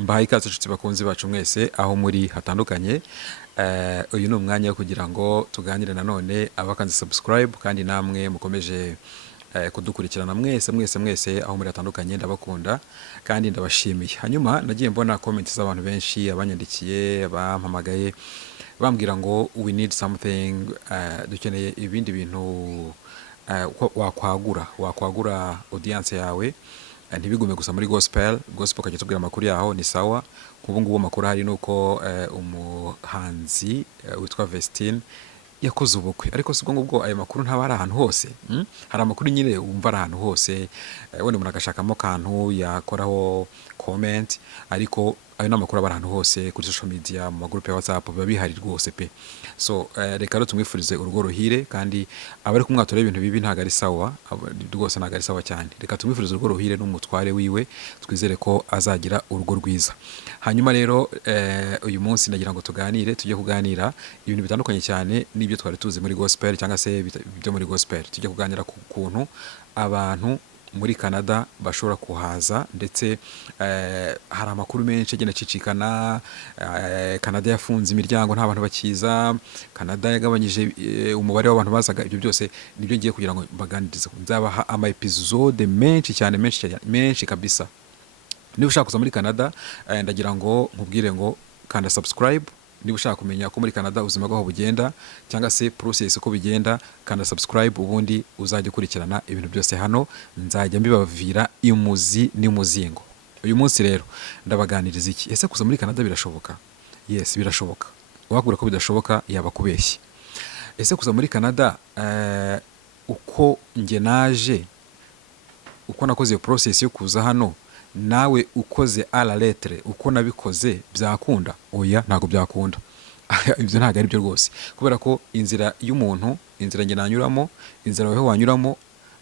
Mbahaye ikaze inshuti bakunzi bacu mwese aho muri hatandukanye. Uyu ni umwanya wo kugira ngo tuganire nanone abakanze subscribe kandi namwe mukomeje kudukurikirana mwese aho muri hatandukanye. Ndabakunda kandi ndabashimiye. Hanyuma nagiye mbona comments z'abantu benshi, abanyandikiye, bampamagaye bambwira ngo we need something, dukeneye ibindi bintu wakwagura audience yawe, ntibigume gusa muri gospel ukajya tubwira amakuru yaho ni sawa. Nk'ubu ngubu amakuru hari nuko umuhanzi witwa Vestine yakoze ubukwe, ariko sibwo ngubwo ayo makuru ntaba ari ahantu hose. Hari amakuru nyine wumva ari ahantu hose, wenda umuntu agashakamo kantu yakoraho comment, ariko ayo ni amakuru aba ahantu hose kuri social media, mu magroupe ya WhatsApp biba bihari rwose pe. So reka rero tumwifurize urugo ruhire, kandi abari kumwatura ibintu bibi ntago ari sawa rwose, ntago ari sawa cyane. Reka tumwifurize urugo ruhire n'umutware wiwe, twizere ko azagira urugo rwiza. Hanyuma rero uyu munsi ndagira ngo tujye kuganira ibintu bitandukanye cyane n'ibyo twari tuzi muri gospel cyangwa se byo muri gospel. Tujye kuganira ku kuntu abantu muri Canada bashobora kuhaza, ndetse hari amakuru menshi agenda acicikana. Canada yafunze imiryango, nta bantu bakiza. Canada yagabanyije umubare w'abantu bazaga. Ibyo byose nibyo ngiye kugira ngo mbaganirize. Nzabaha ama episode menshi kabisa. Niba ushaka kuza muri Canada, ndagira ngo nkubwire ngo kanda subscribe. Niba ushaka kumenya ko muri Canada ubuzima bwaho bugenda cyangwa se process uko bigenda, kanda subscribe, ubundi uzajya ukurikirana ibintu byose hano. Nzajya mbibavira imuzi n'umuzingo. Uyu munsi rero ndabaganiriza iki? Ese kuza muri Canada birashoboka? Yes, birashoboka. Uwakubwira ko bidashoboka yaba kubeshye. Ese kuza muri Canada, uko nge naje, uko nakoze iyo process yo kuza hano, nawe ukoze à la lettre uko nabikoze, byakunda? Oya, ntago byakunda. Ibyo ntago ari byo rwose, kubera ko inzira y'umuntu, inzira nge nanyuramo, inzira weho wanyuramo,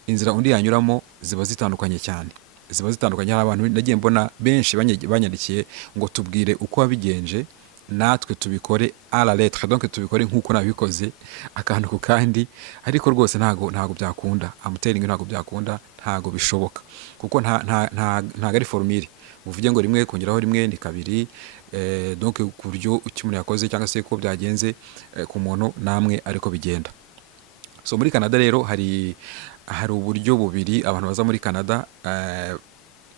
inzira undi yanyuramo ziba zitandukanye cyane. Ziba zitandukanye. Hari abantu nagiye mbona benshi banyandikiye ngo tubwire uko wabigenje, natwe tubikore à la lettre, donc tubikore nk'uko nabikoze, akantu ku kandi. Ariko rwose ntago byakunda. Amuteringi ntago byakunda, ntago bishoboka, kuko ntago ari formule uvuge ngo rimwe kongeraho rimwe ni kabiri. Donc ku buryo icyo umuntu yakoze cyangwa se ko byagenze ku muntu, namwe ariko bigenda. So muri Canada rero hari uburyo bubiri abantu baza muri Canada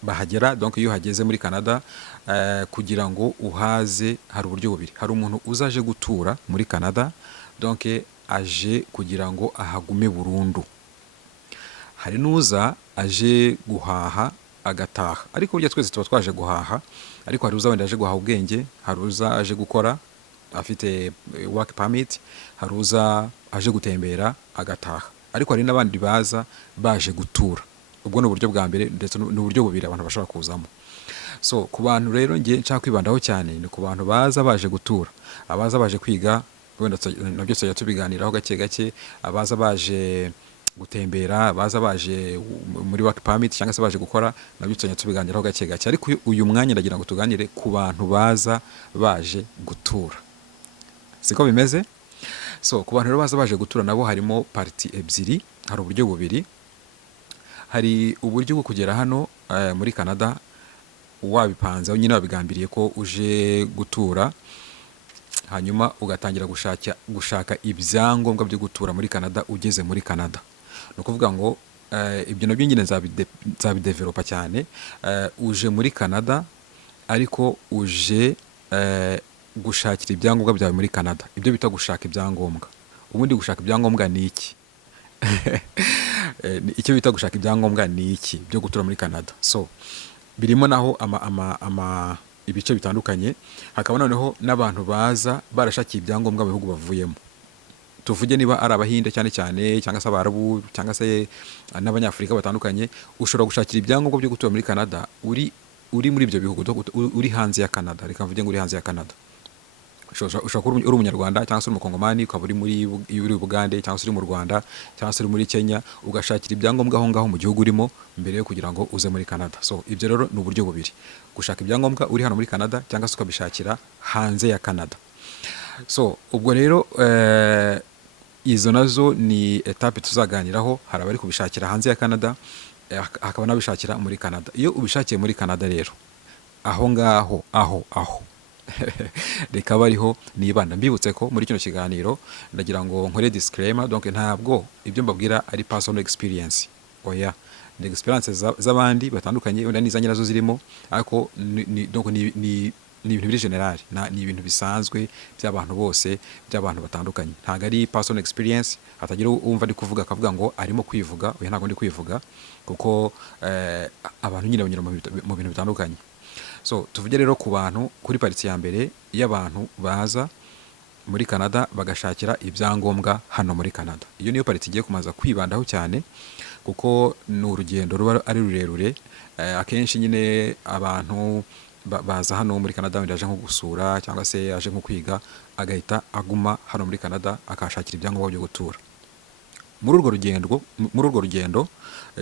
bahagera. Donc iyo hageze muri Canada, kugira ngo uhaze hari uburyo bubiri. Hari umuntu uzaje gutura muri Canada, donc aje kugira ngo ahagume burundu. Hari n'uza aje guhaha agataha, ariko burya twese tuba twaje guhaha. Ariko hari uza wenda aje guhaha ubwenge, hari uza aje gukora afite work permit, hari uza aje gutembera agataha, ariko hari n'abandi baza baje gutura. Ubwo ni uburyo bwa mbere, ndetse n'uburyo bubiri abantu bashobora kuzamo. So ku bantu rero ngiye nshaka kwibandaho cyane ni ku bantu baza baje gutura. Abaza baje kwiga, wenda nabyo tujya tubiganiraho gake gake. Abaza baje gutembera, abaza baje muri work permit cyangwa se baje gukora, nabyo tujya tubiganiraho gake gake. Ariko uyu mwanya ndagira ngo tuganire ku bantu baza baje gutura. Siko bimeze? So ku bantu rero baza baje gutura, nabo harimo parti ebyiri, hari uburyo bubiri. Hari uburyo bwo kugera hano muri Canada wabipanze, nyine wabigambiriye ko uje gutura, hanyuma ugatangira gushaka ibyangombwa byo gutura muri Canada. Ugeze muri Canada, ni ukuvuga ngo ibyo nabyo nyine nzabidevelopa cyane. Uje muri Canada, ariko uje gushakira ibyangombwa byawe muri Canada. Ibyo bita gushaka ibyangombwa. Ubundi gushaka ibyangombwa ni iki? Icyo bita gushaka ibyangombwa ni iki byo gutura muri Canada? So birimo naho ibice bitandukanye. Hakaba noneho n'abantu baza barashakiye ibyangombwa mu bihugu bavuyemo. Tuvuge niba ari Abahinde cyane cyangwa se Abarabu cyangwa se n'Abanyafurika batandukanye, ushobora gushakira ibyangombwa byo gutura muri Canada uri muri ibyo bihugu, uri hanze ya Canada. Reka mvuge ngo uri hanze ya Canada. Ushobora kuba uri Umunyarwanda cyangwa se uri Umukongomani, ukaba uri muri Bugande cyangwa se uri mu Rwanda cyangwa se uri muri Kenya, ugashakira ibyangombwa aho ngaho mu gihugu urimo mbere yo kugira ngo uze muri Canada. So ibyo rero ni uburyo bubiri: gushaka ibyangombwa uri hano muri Canada cyangwa se ukabishakira hanze ya Canada. So ubwo rero izo nazo ni etape tuzaganiraho. Hari abari kubishakira hanze ya Canada, hakaba n'abishakira muri Canada. Iyo ubishakiye muri Canada rero, aho ngaho aho reka bariho nibanda mbibutse ko muri kino kiganiro ndagira ngo nkore disclaimer, donc ntabwo ibyo mbabwira ari personal experience, oya ni experience z'abandi batandukanye wenda n'izanjye nazo zirimo, ariko donc ni ibintu biri general, ni ibintu bisanzwe by'abantu bose, by'abantu batandukanye, ntabwo ari personal experience. Hatagira umva ndi kuvuga akavuga ngo arimo kwivuga, oya ntabwo ndi kwivuga, kuko abantu nyine banyura mu bintu bitandukanye. So tuvuge rero ku bantu kuri pariti ya mbere y'abantu baza muri Canada bagashakira ibyangombwa hano muri Canada. Iyo niyo pariti igiye kumaza kwibandaho cyane, kuko ni urugendo ruba ari rurerure. Akenshi nyine abantu baza hano muri Canada wenda aje nko gusura cyangwa se aje nko kwiga, agahita aguma hano muri Canada akashakira ibyangombwa byo gutura. Muri urwo rugendo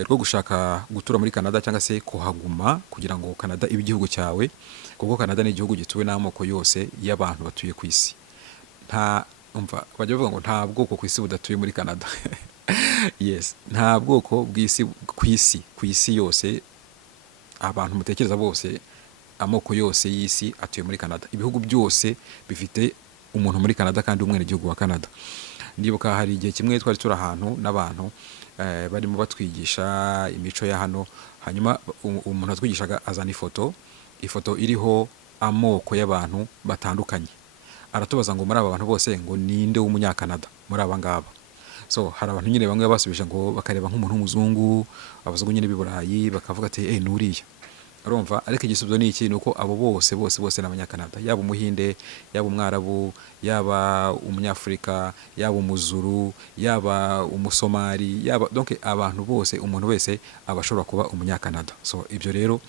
rwo gushaka gutura muri Canada cyangwa se kuhaguma kugira ngo Canada ibe igihugu cyawe, kuko Canada ni igihugu gituwe n'amoko yose y'abantu batuye ku isi. Bajya bavuga ngo nta bwoko ku isi budatuye muri Canada. Yes, nta bwoko bw'isi ku isi yose, abantu mutekereza bose, amoko yose y'isi atuye muri Canada. Ibihugu byose bifite umuntu muri Canada kandi umwenegihugu wa Canada. Ndibuka hari igihe kimwe twari turi ahantu n'abantu barimo batwigisha imico ya hano, hanyuma umuntu atwigishaga azana ifoto iriho amoko y'abantu batandukanye. Aratubaza ngo muri aba bantu bose ngo ninde w'umunyakanada muri aba ngaba. So hari abantu nyine bamwe basubije ngo bakareba nk'umuntu w'umuzungu, abazungu nyine b'i Burayi bakavuga ati nuriya. Urumva, ariko igisubizo ni iki? Nuko abo bose n'abanyakanada, yaba umuhinde, yaba umwarabu, yaba umunyafurika, yaba umuzuru, yaba umusomali, yaba donc abantu bose, umuntu wese aba ashobora kuba umunyakanada. So ibyo rero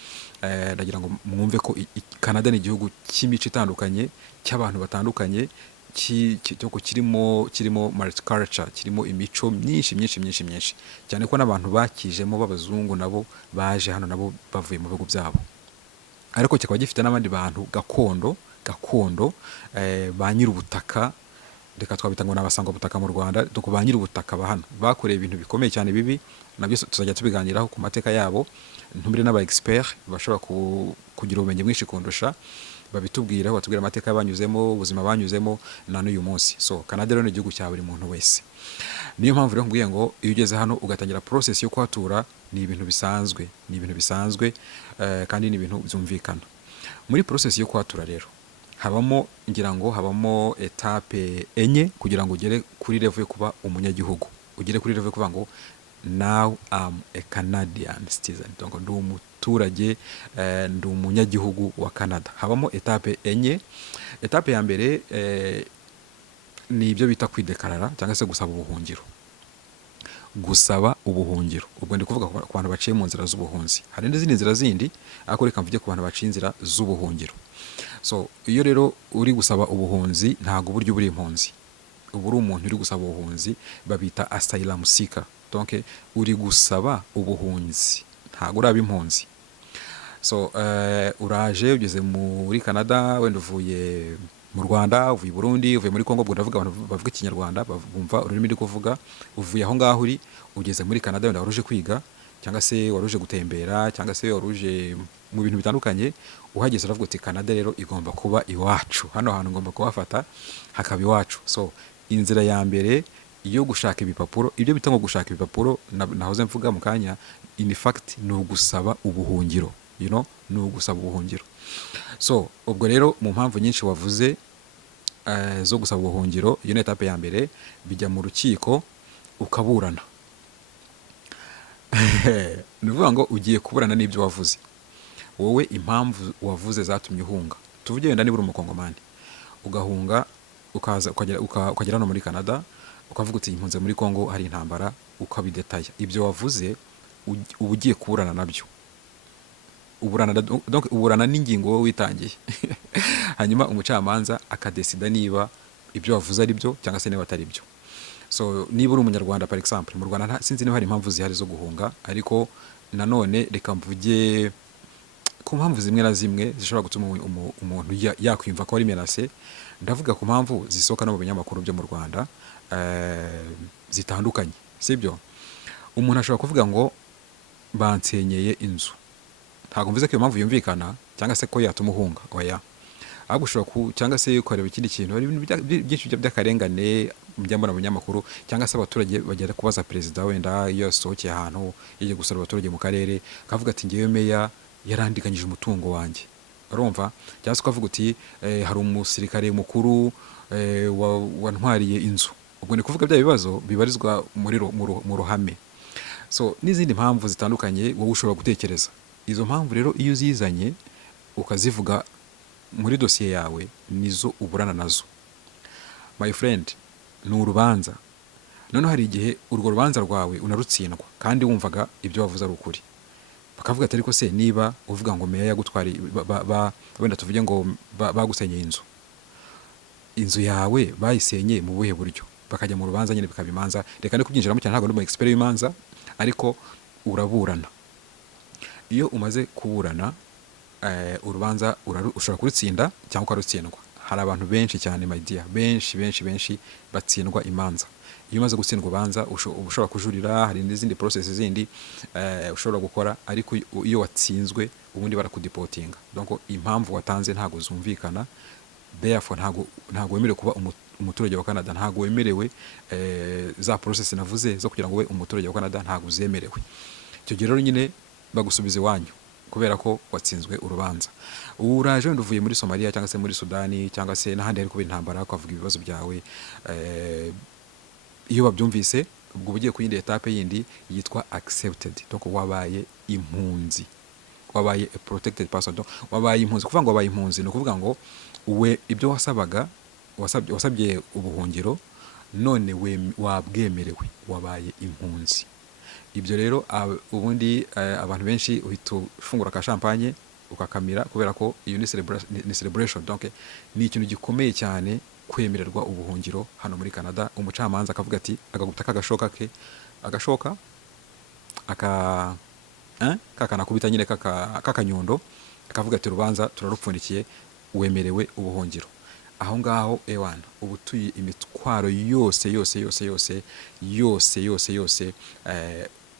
ndagira ngo mwumve ko Canada ni igihugu cy'imico itandukanye, cy'abantu batandukanye, kirimo multiculture, kirimo imico myinshi, cyane ko n'abantu bakijemo b'abazungu nabo baje hano nabo bavuye mu bihugu byabo. Ariko kikaba gifite n'abandi bantu gakondo ba nyir'ubutaka, reka twabita ngo n'abasangwa butaka mu Rwanda, donc ba nyir'ubutaka ba hano bakoreye ibintu bikomeye cyane bibi, nabyo tuzajya tubiganiraho ku mateka yabo. Ntumire n'aba expert bashobora kugira ubumenyi bwinshi kundusha, babitubwira batubwira amateka banyuzemo, ubuzima banyuzemo na n'uyu munsi. So Canada rero ni igihugu cya buri muntu wese. Niyo mpamvu rero nkubwiye ngo iyo ugeze hano ugatangira process yo kuhatura, ni ibintu bisanzwe, kandi ni ibintu byumvikana. Muri process yo kuhatura rero habamo etape enye kugira ngo ugere kuri level yo kuba umunyagihugu, ugere kuri level yo kuvuga ngo now I'm a Canadian citizen, donc ndi umuturage, ndi umunyagihugu wa Canada. Habamo etape enye. Etape ya mbere ni ibyo bita kwidekarara cyangwa se gusaba ubuhungiro. Ubwo ndi kuvuga ku bantu baciye mu nzira z'ubuhunzi. Hari n'izindi nzira zindi, ariko reka mvuge ku bantu baciye inzira z'ubuhungiro. So iyo rero uri gusaba ubuhunzi, ntago buryo buri impunzi, ubu uri umuntu uri gusaba ubuhunzi, babita asylum seeker. Donc uri gusaba ubuhunzi, ntago uraba impunzi. So uraje ugeze muri Canada, wenda uvuye mu Rwanda, uvuye i Burundi, uvuye muri Congo, ubwo ndavuga abantu bavuga ikinyarwanda bumva ururimi ndi kuvuga. Uvuye aho ngaho ugeze muri Canada, wenda waruje kwiga cyangwa se waruje gutembera cyangwa se waruje mu bintu bitandukanye. Uhageze uravuga uti Canada rero igomba kuba iwacu, hano hantu ngomba kuhafata hakaba iwacu. So inzira ya mbere iyo gushaka ibipapuro, ibyo bita ngo gushaka ibipapuro nahoze mvuga mu kanya, in fact ni ugusaba ubuhungiro, ni ugusaba ubuhungiro. So ubwo rero mu mpamvu nyinshi wavuze zo gusaba ubuhungiro, iyo ni etape ya mbere. Bijya mu rukiko ukaburana. Ni ukuvuga ngo ugiye kuburana n'ibyo wavuze, wowe impamvu wavuze zatumye uhunga. Tuvuge wenda niba uri umukongomani ugahunga, ukagera hano muri Canada, ukavuga uti impunze muri Congo hari intambara, ukabidetaya ibyo wavuze, uba ugiye kuburana nabyo. Uburana n'ingingo wowe witangiye. Hanyuma umucamanza akadesida niba ibyo wavuze ari byo cyangwa se niba atari byo. So niba uri umunyarwanda par exemple, mu Rwanda sinzi niba hari impamvu zihari zo guhunga, ariko nanone reka mvuge ku mpamvu zimwe na zimwe zishobora gutuma umuntu yakwimva ko ari menacé. Ndavuga ku mpamvu zisohoka no mu binyamakuru byo mu Rwanda zitandukanye, sibyo? Umuntu ashobora kuvuga ngo bansenyeye inzu. Ntabwo mvuze ko iyo mpamvu yumvikana cyangwa se ko yatuma uhunga oya, ahubwo ushobora cyangwa se ukareba ikindi kintu. Hari ibintu byinshi by'akarengane njya mbona mu binyamakuru, cyangwa se abaturage bagenda kubaza perezida wenda iyo yasohokeye ahantu yagiye gusura abaturage mu karere, akavuga ati ngewe meya yarandiganyije umutungo wanjye, urumva? Cyangwa se ukavuga uti hari umusirikare mukuru wantwariye inzu. Ubwo ni kuvuga bya bibazo bibarizwa mu ruhame. So n'izindi mpamvu zitandukanye wowe ushobora gutekereza. Izo mpamvu rero iyo uzizanye ukazivuga muri dosiye yawe, nizo uburana nazo. My friend, ni urubanza. Noneho hari igihe urwo rubanza rwawe unarutsindwa kandi wumvaga ibyo wavuze ari ukuri, bakavuga ati ariko se niba uvuga ngo meya yagutwari wenda tuvuge ngo bagusenyeye inzu yawe bayisenye mu buhe buryo, bakajya mu rubanza nyine bikaba imanza. Reka no kubyinjiramo cyane, ntabwo ndi mu expert w'imanza, ariko uraburana. Iyo umaze kuburana urubanza ushobora kurutsinda cyangwa ukarutsindwa. Hari abantu benshi cyane my dear, benshi batsindwa imanza. Iyo umaze gutsindwa ubanza ushobora kujurira, hari n'izindi process zindi ushobora gukora, ariko iyo watsinzwe ubundi barakudipotinga. Donc impamvu watanze ntago zumvikana, therefore ntago wemerewe kuba umuturage wa Canada, ntago wemerewe za process navuze zo kugira ngo ube umuturage wa Canada, ntago uzemerewe. Icyo gihe rero nyine bagusubiza iwanyu kubera ko watsinzwe urubanza. Uraje wenda uvuye muri Somalia cyangwa se muri Sudani cyangwa se n'ahandi hari kuba intambara, ukavuga ibibazo byawe. Iyo babyumvise ubwo ugiye ku yindi etape yindi yitwa accepted, donc wabaye impunzi, wabaye a protected person, wabaye impunzi. Kuvuga ngo wabaye impunzi ni ukuvuga ngo we ibyo wasabye ubuhungiro none wabwemerewe, wabaye impunzi. Ibyo rero ubundi abantu benshi uhita ufungura ka champagne ukakamira, kubera ko iyo ni celebration. Donc ni ikintu gikomeye cyane kwemererwa ubuhungiro hano muri Canada. Umucamanza akavuga ati agaguta agashoka kakana kubita nyine kakanyundo, akavuga ati rubanza turarupfundikiye, wemerewe ubuhungiro. Aho ngaho ewana ubutuye imitwaro yose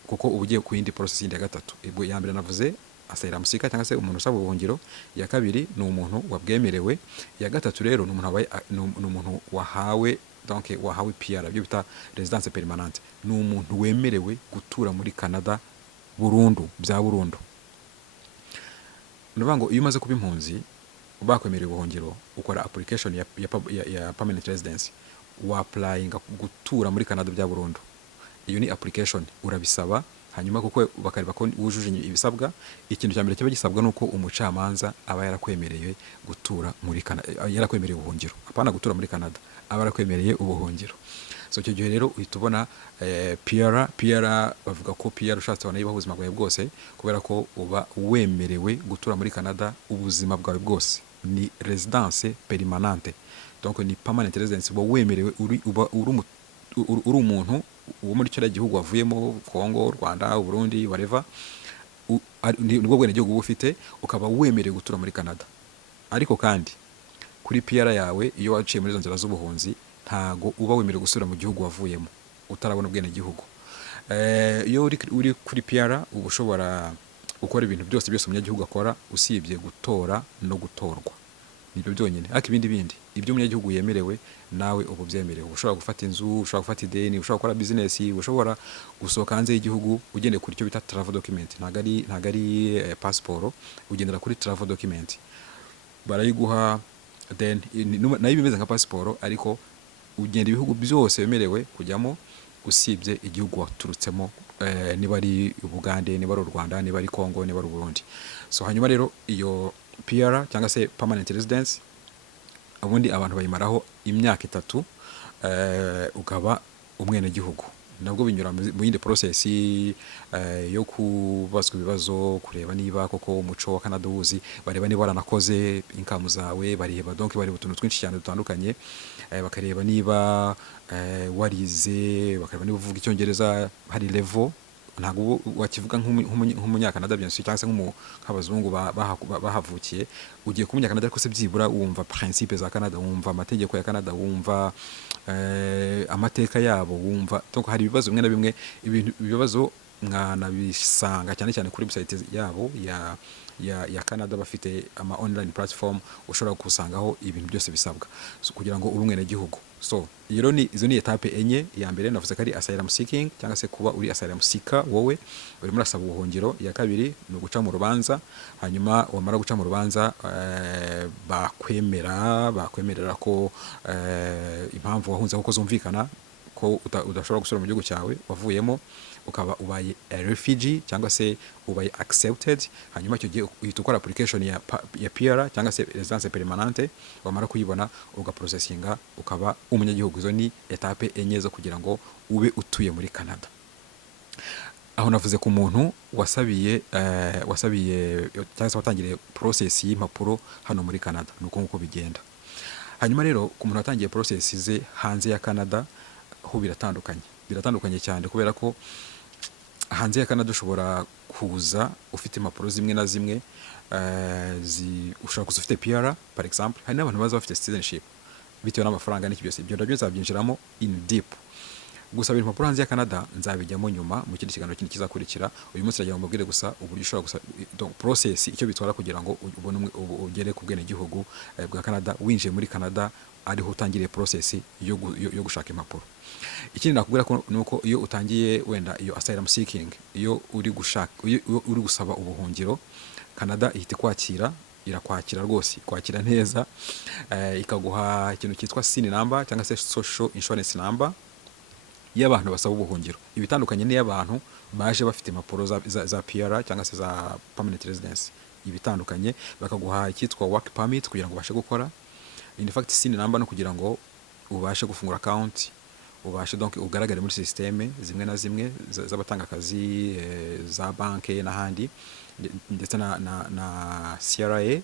kuko ubugiye ku yindi process yindi ya gatatu. Ibwo ya mbere navuze asayira musika cyangwa se umuntu usaba ubuhungiro, ya kabiri ni umuntu wabwemerewe, ya gatatu rero ni umuntu wahawe, donc wahawe PR, byo bita residence permanente. Ni umuntu wemerewe gutura muri Canada burundu, bya burundu. Nuvuga ngo iyo umaze kuba impunzi bakwemerera ubuhungiro, ukora application ya permanent residence, applying gutura muri Canada bya burundu. Iyo ni application urabisaba, hanyuma kuko bakareba ko wujuje ibisabwa. Ikintu cya mbere kiba gisabwa nuko umucamanza aba yarakwemereye gutura muri Canada, yarakwemereye ubuhungiro, apana gutura muri Canada, aba yarakwemereye ubuhungiro. So icyo gihe rero uhita ubona PR. Bavuga ko PR ushatse wanayibaho ubuzima bwawe bwose, kubera ko uba wemerewe gutura muri Canada ubuzima bwawe bwose. Ni residence permanente, donc ni permanent residence. Uba wemerewe, uri umuntu uwo muri cyo gihugu wavuyemo, Congo, Rwanda, Burundi, whatever, nibwo bwene gihugu ufite, ukaba wemerewe gutura muri Canada. Ariko kandi kuri PR yawe, iyo waciye muri izo nzira z'ubuhunzi, ntago uba wemerewe gusubira mu gihugu wavuyemo utarabona ubwene gihugu. Iyo uri kuri PR uba ushobora gukora ibintu byose umunyagihugu akora, usibye gutora no gutorwa. Nibyo byonyine, ariko ibindi ibyo umunyagihugu yemerewe nawe ubu byemerewe. Ushobora gufata inzu, ushobora gufata ideni, ushobora gukora business, ushobora gusohoka hanze y'igihugu ugendeye kuri cyo bita travel document. Ntago ari passport, ugendera kuri travel document. Barayiguha, then nayo bimeze nka passport, ariko ugenda ibihugu byose bemerewe kujyamo usibye igihugu waturutsemo, niba ari Uganda, niba ari Rwanda, niba ari Congo, niba ari Burundi. So hanyuma rero iyo PR cyangwa se permanent residence, ubundi abantu bayimaraho imyaka 3, ukaba umwene gihugu. Nabwo binyura mu yindi process yo kubazwa ibibazo, kureba niba koko umuco wa Canada uzi, bareba niba waranakoze income zawe, bareba donc bareba utuntu twinshi cyane dutandukanye, bakareba niba warize, bakareba niba uvuga icyongereza hari level. Ntago wakivuga nk'umunyakanada byinshi cyangwa se nk'abazungu bahavukiye. Ugiye ku munyakanada ariko se byibura wumva principe za Canada, wumva amategeko ya Canada, wumva amateka yabo, wumva. Donc hari ibibazo bimwe na bimwe, ibibazo mwanabisanga cyane cyane kuri website yabo ya Canada, bafite ama online platform ushobora gusangaho ibintu byose bisabwa kugira ngo ube umwenegihugu. So izo ni etape enye. Ya mbere navuze ko ari asylum seeking, cyangwa se kuba uri asylum seeker, wowe urimo urasaba ubuhungiro. Ya kabiri ni uguca mu rubanza, hanyuma wamara guca mu rubanza bakwemerera ko impamvu wahunze kuko zumvikana ko udashobora gusubira mu gihugu cyawe wavuyemo, ukaba ubaye refugee cyangwa se ubaye accepted. Hanyuma icyo gihe uhita ukora application ya PR cyangwa se residence permanente, wamara kuyibona ugaprocessinga ukaba umunyagihugu. Izo ni etape enye zo kugira ngo ube utuye muri Canada. Aho navuze ku muntu wasabiye cyangwa se watangiriye process y'impapuro hano muri Canada, nuko nguko bigenda. Hanyuma rero ku muntu watangiye process ze hanze ya Canada ho biratandukanye cyane, kubera ko hanze ya Canada ushobora kuza ufite impapuro zimwe na zimwe, ushobora kuza ufite PR par exemple. Hari n'abantu baza bafite citizenship bitewe n'amafaranga n'iki byose. Ibyo nabyo nzabyinjiramo in deep. Gusaba impapuro hanze ya Canada nzabijyamo nyuma mu kindi kiganiro kindi kizakurikira. Uyu munsi nagira ngo mbabwire gusa uburyo ushobora gusa donc process icyo bitwara kugira ngo ugere ku bwenegihugu bwa Canada, winjiye muri Canada ariho utangiriye process yo gushaka impapuro. Ikindi nakubwira ko nuko iyo utangiye wenda iyo asylum seeking, iyo uri gusaba ubuhungiro, Canada ihita irakwakira rwose, kwakira neza, ikaguha ikintu cyitwa SIN number cyangwa se social insurance number y'abantu basaba ubuhungiro. Ibitandukanye n'iy'abantu baje bafite impapuro za PR cyangwa se za permanent residence. Ibitandukanye, bakaguha icyitwa work permit kugira ngo ubashe gukora. In fact SIN number no kugira ngo ubashe gufungura account, ubashe donc ugaragare muri systeme zimwe na zimwe z'abatanga akazi, za banke n'ahandi, ndetse na CRA,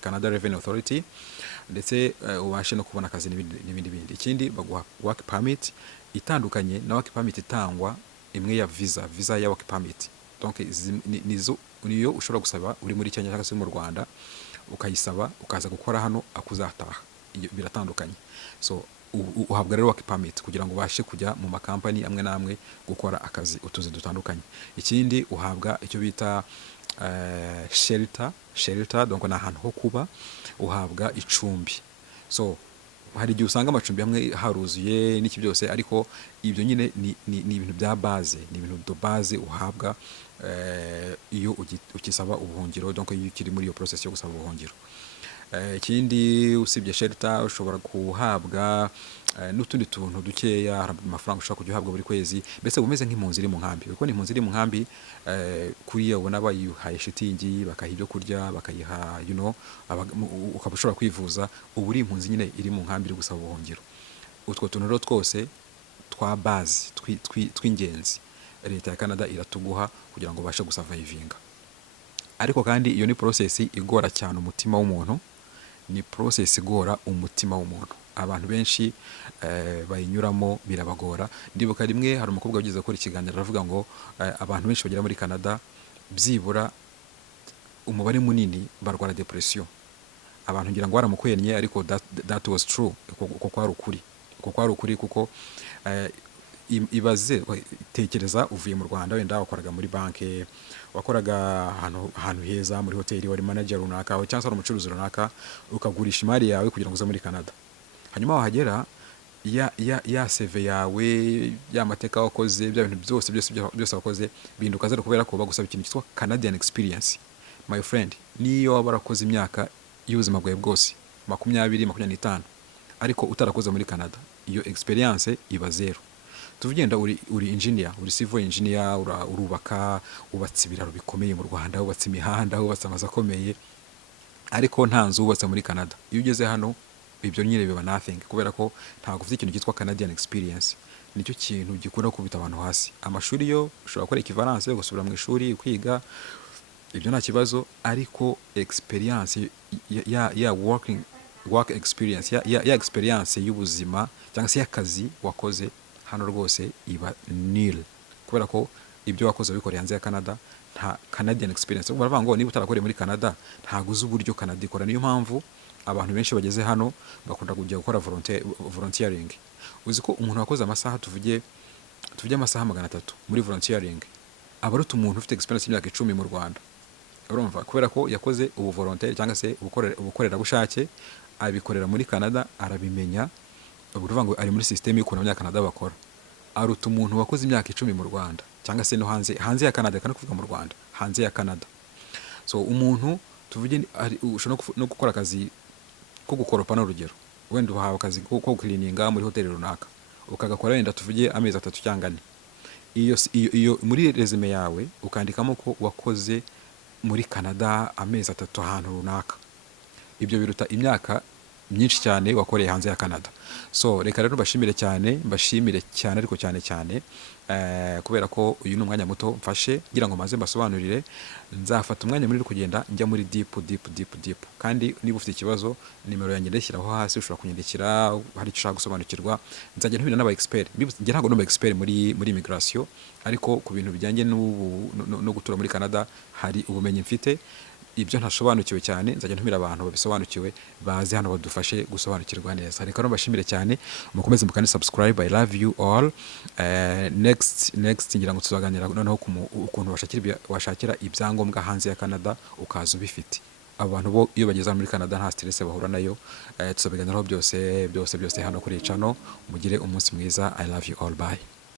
Canada Revenue Authority, ndetse ubashe no kubona akazi n'ibindi. Ikindi baguha work permit itandukanye na work permit itangwa imwe ya visa ya work permit. Donc niyo ushobora gusaba uri muri Kenya cyangwa se mu Rwanda, ukayisaba ukaza gukora hano akuzataha. Biratandukanye. So uhabwa rero work permit kugira ngo ubashe kujya mu makampani amwe n'amwe gukora akazi utuzi dutandukanye. Ikindi uhabwa icyo bita shelter, donc ni ahantu ho kuba, uhabwa icumbi. So hari igihe usanga amacumbi hamwe haruzuye n'iki byose, ariko ibyo nyine ni ibintu bya base, ni ibintu de base uhabwa iyo ukisaba ubuhungiro, donc iyo ukiri muri iyo process yo gusaba ubuhungiro. Ikindi usibye shelter ushobora guhabwa n'utundi tuntu dukeya, hari amafaranga ushobora kujya uhabwa buri kwezi. Mbese umeze nk'impunzi iri mu nkambi, kuko ni impunzi iri mu nkambi, kuriya ubona bayihaye shitingi, bakayiha ibyo kurya, bakayiha ukaba ushobora kwivuza. Ubu uri impunzi nyine iri mu nkambi iri gusaba ubuhungiro. Utwo tuntu rero twose twa base tw'ingenzi leta ya Canada iratuguha kugira ngo ubashe gusavayivinga. Ariko kandi iyo ni process igora cyane umutima w'umuntu, ni process igora umutima w'umuntu. Abantu benshi bayinyuramo birabagora. Ndibuka rimwe hari umukobwa wagize gukora ikiganiro aravuga ngo abantu benshi bagera muri Canada byibura umubare munini barwara depression. Abantu ngira ngo baramukwenye, ariko that was true. Uko kwari ukuri kuko ibaze tekereza uvuye mu Rwanda, wenda wakoraga muri banke, wakoraga ahantu heza muri hoteli, wari manager runaka cyangwa se umucuruzi runaka, ukagurisha imari yawe kugira ngo uze muri Canada. Hanyuma wahagera ya CV yawe, ya mateka wakoze, bya bintu byose wakoze binduka zero, kubera ko bagusaba ikintu cyitwa Canadian experience. My friend, niyo waba warakoze imyaka y'ubuzima bwawe bwose 20-25, ariko utarakoze muri Canada, iyo experience iba zero. Tuvugenda uri engineer, uri civil engineer, urubaka, ubatse ibiraro bikomeye mu Rwanda, ubatse imihanda, ubatse amazu akomeye, ariko nta nzu ubatse muri Canada. Iyo ugeze hano ibyo nyine biba nothing, kubera ko ntabwo ufite ikintu cyitwa Canadian experience. Nicyo kintu gikunda kubita abantu hasi. Amashuri yo ushobora gukora equivalence yo gusubira mu ishuri kwiga, ibyo nta kibazo, ariko experience ya work experience, ya experience y'ubuzima cyangwa se y'akazi wakoze hano rwose iba nil, kubera ko ibyo wakoze bikoreye hanze ya Canada nta Canadian experience. Baravuga ngo niba utarakoreye muri Canada ntago uzi uburyo Canada ikora. Niyo mpamvu abantu benshi bageze hano bakunda kujya gukora volunteering. Uzi ko umuntu wakoze amasaha tuvuge amasaha 300 muri volunteering, aba aruta umuntu ufite experience y'imyaka 10 mu Rwanda. Urumva, kubera ko yakoze ubu volontaire cyangwa se ubukorerabushake, abikorera muri Canada, arabimenya, uruvuga ngo ari muri systeme y'ukuntu abanyakanada bakora. Aruta umuntu wakoze imyaka 10 mu Rwanda cyangwa se no hanze ya Canada, kandi kuvuga mu Rwanda, hanze ya Canada. So umuntu tuvuge ushobora no gukora akazi ko gukoropa n'urugero, wenda uhawe akazi ko cleaninga muri hoteli runaka, ukagakora wenda tuvuge amezi 3 cyangwa 4. Iyo muri resume yawe ukandikamo ko wakoze muri Canada amezi 3 ahantu runaka, ibyo biruta imyaka myinshi cyane wakoreye hanze ya Canada. So reka rero mbashimire cyane ariko cyane kubera ko uyu ni umwanya muto mfashe ngira ngo maze mbasobanurire. Nzafata umwanya muri kugenda njya muri deep, kandi niba ufite ikibazo, nimero yanjye ndashyiraho hasi, ushobora kunyandikira hari icyo ushaka gusobanukirwa. Nzajya ntubina n'aba expert, njye ntabwo n'aba expert muri immigration, ariko ku bintu bijyanye no gutura muri Canada hari ubumenyi mfite. Ibyo ntasobanukiwe cyane nzajya ntumira abantu babisobanukiwe baze hano badufashe gusobanukirwa neza. Reka no bashimire cyane, mukomeze mukane subscribe. I love you all. Next ngira ngo tuzaganira noneho ukuntu washakira ibyangombwa hanze ya Canada ukaza ubifite. Abantu bo iyo bageze muri Canada nta stress bahura nayo. Tuzabiganiraho byose hano kuri channel. Mugire umunsi mwiza. I love you all. Bye.